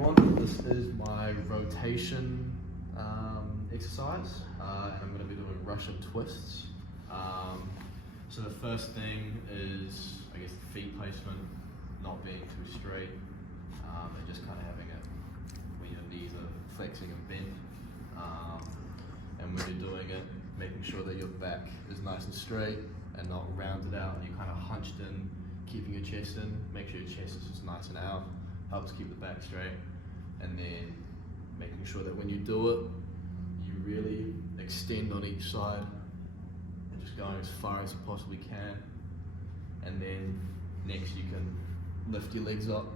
everyone, this is my rotation exercise, and I'm going to be doing Russian twists. So the first thing is, I guess, the feet placement, not being too straight, and just kind of having it when your knees are flexing and bent. And when you're doing it, making sure that your back is nice and straight and not rounded out, and you're kind of hunched in, keeping your chest in. Make sure your chest is just nice and out, helps keep the back straight. And then making sure that when you do it, you really extend on each side and just going as far as you possibly can. And then next you can lift your legs up.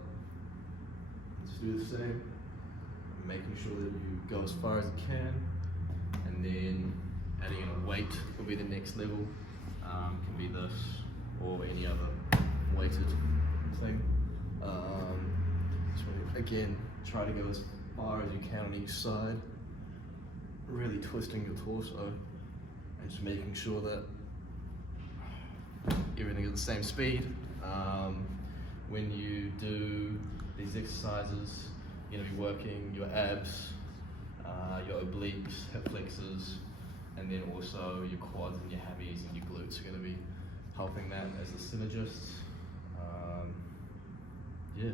Just do the same, making sure that you go as far as you can. And then adding in a weight will be the next level. Can be this or any other weighted thing. So again, try to go as far as you can on each side, really twisting your torso and just making sure that everything is the same speed. When you do these exercises, you're going to be working your abs, your obliques, hip flexors, and then also your quads and your hammies and your glutes are going to be helping that as a synergist. Yeah.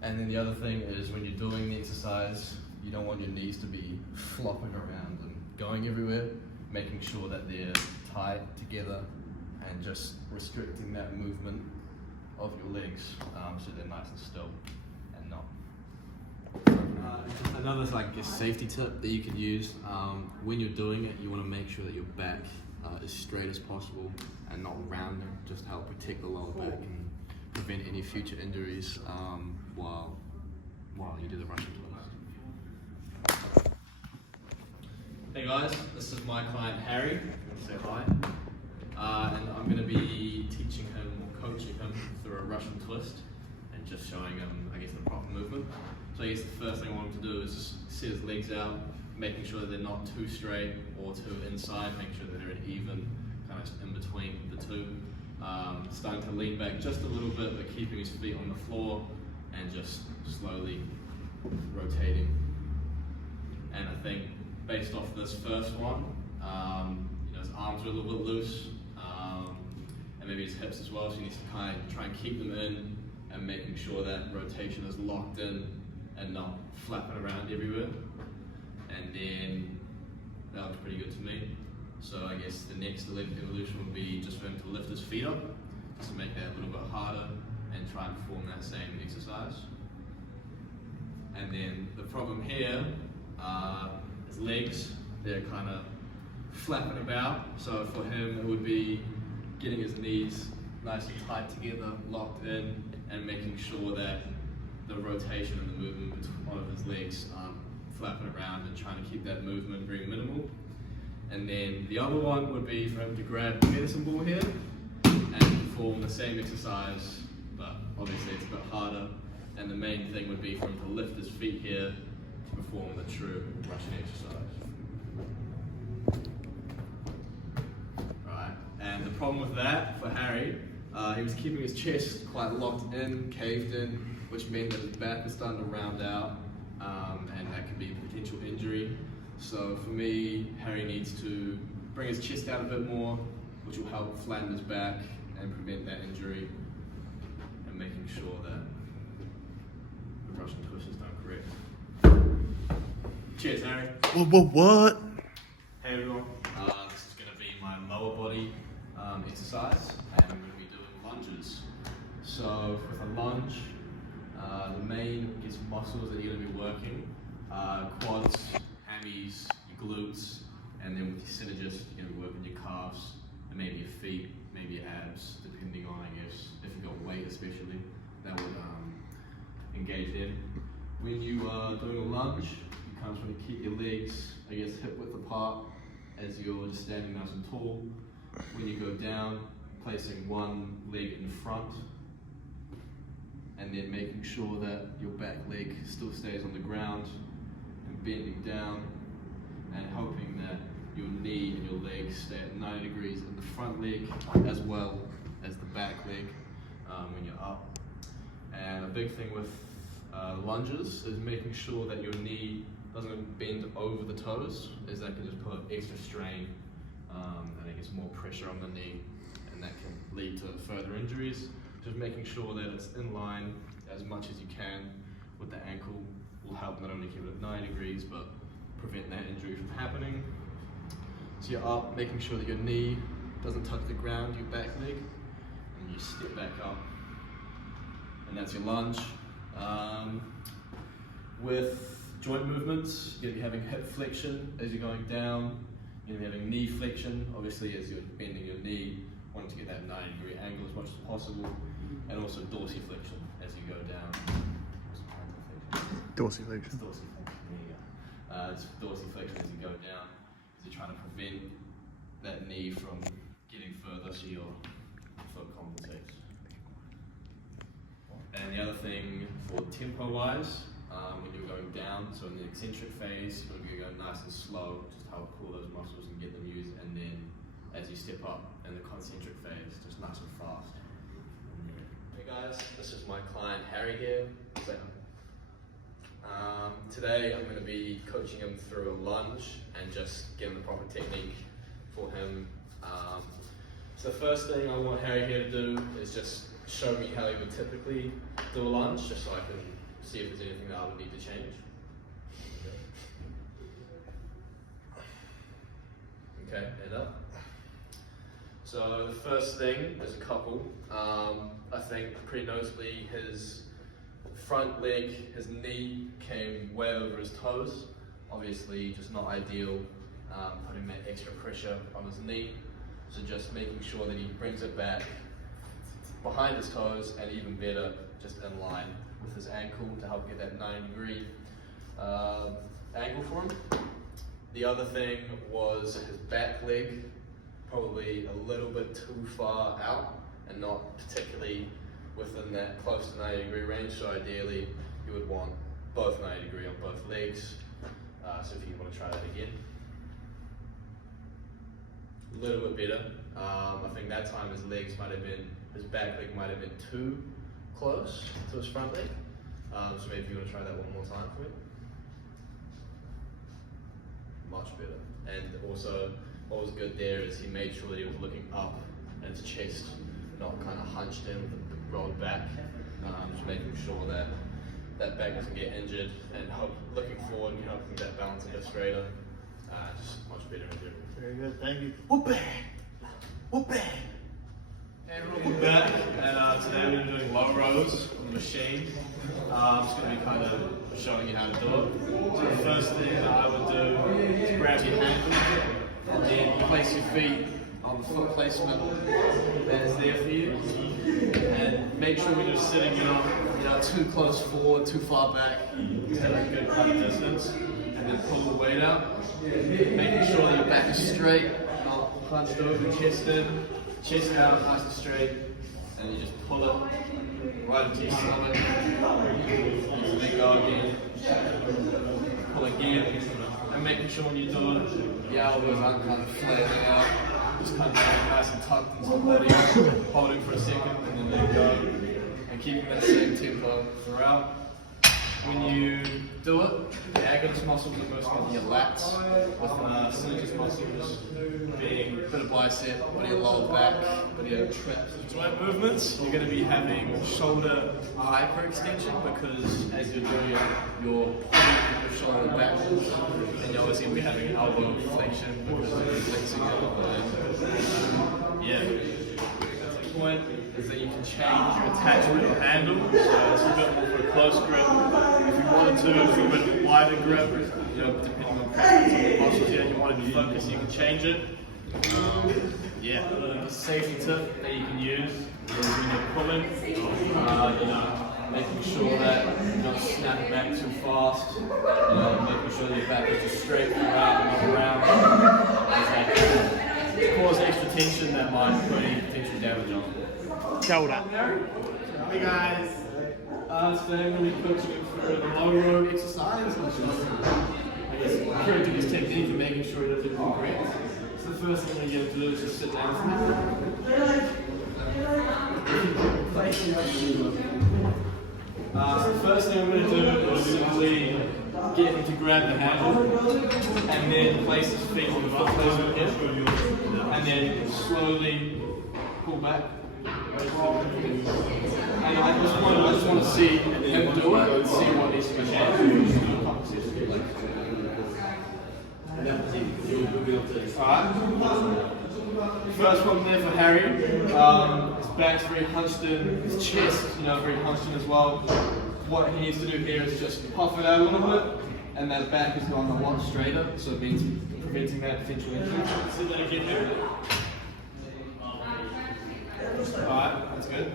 And then the other thing is when you're doing the exercise, you don't want your knees to be flopping around and going everywhere, making sure that they're tied together and just restricting that movement of your legs so they're nice and still and not. Another safety tip that you can use when you're doing it, you want to make sure that your back is straight as possible and not rounding, just to help protect the lower back and prevent any future injuries while you do the Russian twist. Hey guys, this is my client Harry. Say hi. And I'm going to be teaching him or coaching him through a Russian twist and just showing him, I guess, the proper movement. So I guess the first thing I want him to do is just set his legs out, making sure that they're not too straight or too inside, making sure that they're an even, kind of in between the two. Starting to lean back just a little bit, but keeping his feet on the floor and just slowly rotating. And I think based off this first one, his arms are a little bit loose, and maybe his hips as well, so he needs to kind of try and keep them in and making sure that rotation is locked in and not flapping around everywhere. And then that looks pretty good to me. So I guess the next evolution would be just for him to lift his feet up, just to make that a little bit harder and try and perform that same exercise. And then the problem here, his legs, they're kind of flapping about. So for him, it would be getting his knees nice and tight together, locked in, and making sure that the rotation and the movement of his legs aren't flapping around and trying to keep that movement very minimal. And then the other one would be for him to grab the medicine ball here and perform the same exercise, but obviously it's a bit harder. And the main thing would be for him to lift his feet here to perform the true Russian exercise. Right, and the problem with that for Harry, he was keeping his chest quite locked in, caved in, which meant that his back was starting to round out, and that could be a potential injury. So for me, Harry needs to bring his chest out a bit more, which will help flatten his back and prevent that injury, and making sure that the Russian twist is done correct. Cheers, Harry. What? Hey everyone. This is going to be my lower body exercise, and I'm going to be doing lunges. So with a lunge, the main muscles that you're going to be working, quads, hammies, your glutes, and then with your synergist, you're going to be working your calves, and maybe your feet, maybe your abs, depending on, I guess, if you've got weight especially, that would engage them. When you are doing a lunge, you kind of want to keep your legs, I guess, hip width apart as you're just standing nice and tall. When you go down, placing one leg in front, and then making sure that your back leg still stays on the ground, and bending down, and hoping that your knee and your leg stay at 90 degrees in the front leg as well as the back leg when you're up. And a big thing with lunges is making sure that your knee doesn't bend over the toes, as that can just put extra strain and it gets more pressure on the knee, and that can lead to further injuries. Just making sure that it's in line as much as you can with the ankle will help not only keep it at 90 degrees but prevent that injury from happening. So you're up, making sure that your knee doesn't touch the ground, your back leg, and you step back up. And that's your lunge. With joint movements, you're going to be having hip flexion as you're going down. You're going to be having knee flexion, obviously as you're bending your knee, wanting to get that 90-degree angle as much as possible. And also dorsiflexion as you go down. Dorsiflexion. It's dorsiflexion, there you go. It's dorsiflexion as you go down, as you're trying to prevent that knee from getting further so your foot compensates. And the other thing for tempo-wise, when you're going down, so in the eccentric phase, you're going to go nice and slow, just help cool those muscles and get them used, and then as you step up in the concentric phase, just nice and fast. Hey guys, this is my client Harry here. Today I'm going to be coaching him through a lunge and just getting the proper technique for him. So the first thing I want Harry here to do is just show me how he would typically do a lunge, just so I can see if there's anything that I would need to change. Okay, head up. So the first thing, there's a couple. I think pretty noticeably his front leg, his knee came way over his toes. Obviously just not ideal, putting that extra pressure on his knee. So just making sure that he brings it back behind his toes, and even better, just in line with his ankle to help get that 90-degree angle for him. The other thing was his back leg, probably a little bit too far out and not particularly within that close to 90-degree range. So ideally you would want both 90-degree on both legs. So if you want to try that again. A little bit better. I think that time his back leg might have been too close to his front leg. So maybe if you want to try that one more time for me. Much better. And also, what was good there is he made sure that he was looking up at his chest, not kind of hunched in with a rolled back. Just making sure that that back doesn't get injured, and looking forward and helping that balance a bit straighter. Just much better in general. Very good, thank you. Whoop bang! Whoop bang! Hey everyone, we're back, and today we're doing low rows on the machine. I'm just going to be kind of showing you how to do it. So the first thing that I would do is grab your handle and then place your feet on the foot placement that is there for you. And make sure when you're sitting, you're not too close forward, too far back. Just have a good kind of distance. And then pull the weight out. Making sure that your back is straight, not hunched over, chest in. Chest out, nice and straight, and you just pull it right into your stomach. Let go again. Pull again, and making sure when you do it, the elbows aren't kind of flailing out. Just kind of nice and tucked into the body, holding for a second, and then let go, and keeping that same tempo throughout. When you do it, the agonist muscles are mostly in your lats, with synergist muscles being a bit of bicep, a bit of lower back, a bit of traps. Joint movements, you're going to be having shoulder hyperextension, because as you're doing it, you're pulling your shoulder backwards, and you're obviously going to be having elbow flexion because you're flexing it. Yeah. Point is that you can change your attachment or handle, so it's a bit more for a close grip. If you wanted to, for a bit of a wider grip, depending on preference of the muscles you wanted to focus, you can change it. A safety tip that you can use is when you're pulling, making sure that you don't snap back too fast, making sure that your back is just straight throughout and not around. To cause extra tension that might put any potential damage on it. Shoulder. Hey guys! Today I'm going to be coaching you through the low row exercise, which is, improving his technique and making sure he does it correct. So the first thing you're going to do is just sit down for So the first thing I'm going to get him to grab the handle and then place his feet on the foot placement here. And then slowly pull back. And I just want to see him do it and see what needs to be changed. Alright. First one there for Harry. His back's very hunched in, his chest, very hunched in as well. What he needs to do here is just puff it out a little bit, and that back is going a lot straighter, so it means preventing that potential injury. See that again there? Alright, that's good.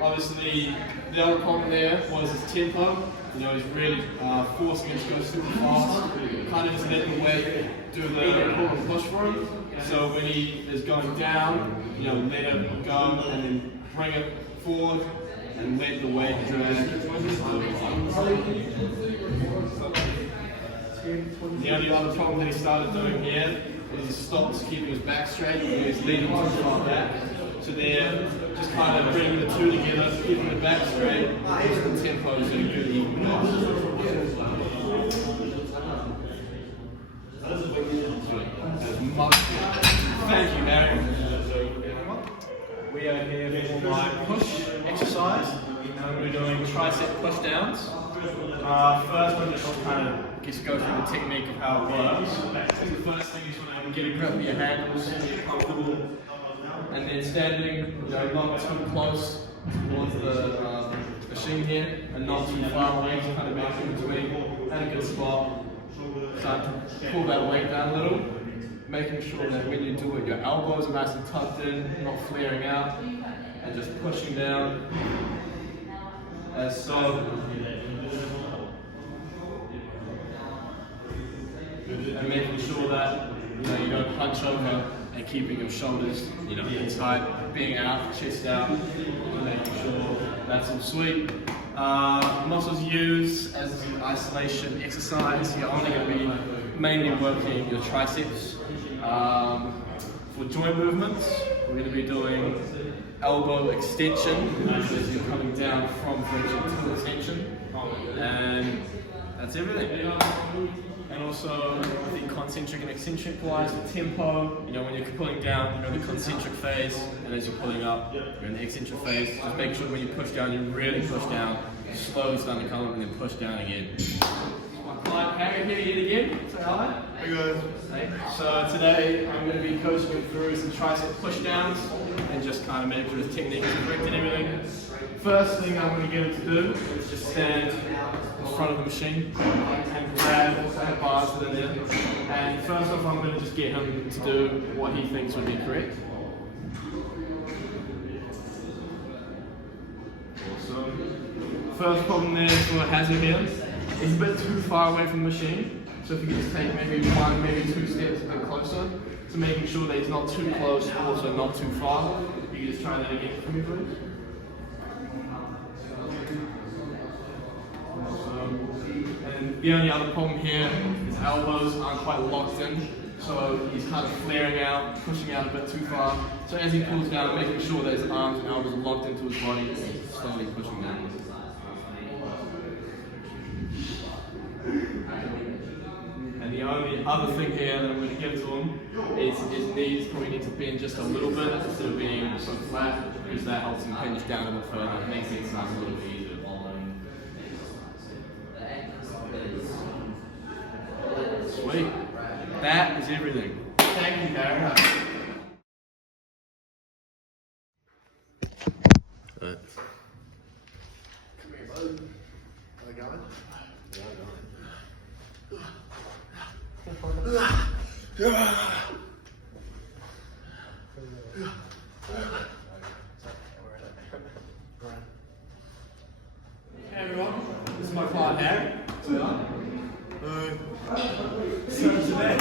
Obviously, the other problem there was his tempo. He's really forcing it to go super fast, kind of just letting the weight do the pull and push for him. So when he is going down, let it go and then bring it forward and let the weight drag. The only other problem that he started doing here is he stops keeping his back straight and he's leaning too far back. So they're just kind of bringing the two together, keeping the back straight, and the tempo is in a good even pace. Thank you, Harry. We are here for my push exercise. We're doing tricep push downs. First, we'll just kind of go through the technique of how it works. The first thing is to get a grip of your handles, get comfortable, and then standing, not too close towards the machine here, and not too far away, so kind of make in between, and a good spot. Start to pull that weight down a little, making sure that when you do it, your elbows are nice and tucked in, not flaring out, and just pushing down, as so. And making sure that you don't hunch over and keeping your shoulders inside, being out, chest out, and making sure that's all sweet. Muscles used as an isolation exercise, you're only going to be mainly working your triceps. For joint movements, we're going to be doing elbow extension, as you're coming down from flexion to extension, and that's everything. And also the concentric and eccentric wise, the tempo, when you're pulling down, you're in the concentric phase, and as you're pulling up, you're in the eccentric phase. Just make sure when you push down, you really push down, slowly start to come up and then push down again. My client Harry here yet again, say hi. Hey guys. Hey. So today I'm going to be coaching him through some tricep push downs and just kind of make sure his technique is correct and everything. First thing I'm going to get him to do is just stand in front of the machine and grab the bars that are there. And first off, I'm going to just get him to do what he thinks would be correct. Awesome. First problem there for Hazard here, he's a bit too far away from the machine. So if you can just take maybe one, maybe two steps a bit closer to making sure that he's not too close, but also not too far. You can just try that again for me, please. And the only other problem here is elbows aren't quite locked in, so he's kind of flaring out, pushing out a bit too far. So as he pulls down, making sure that his arms and elbows are locked into his body, slowly pushing down. And the only other thing here that I'm going to give to him is his knees probably need to bend just a little bit instead of being so flat, because that helps him hinge down a bit further and makes the exercise a little bit easier. Sweet. That is everything. Thank you, Harry. Right. Come here, bud. Are they going? Hey everyone, this is my client Harry. So today,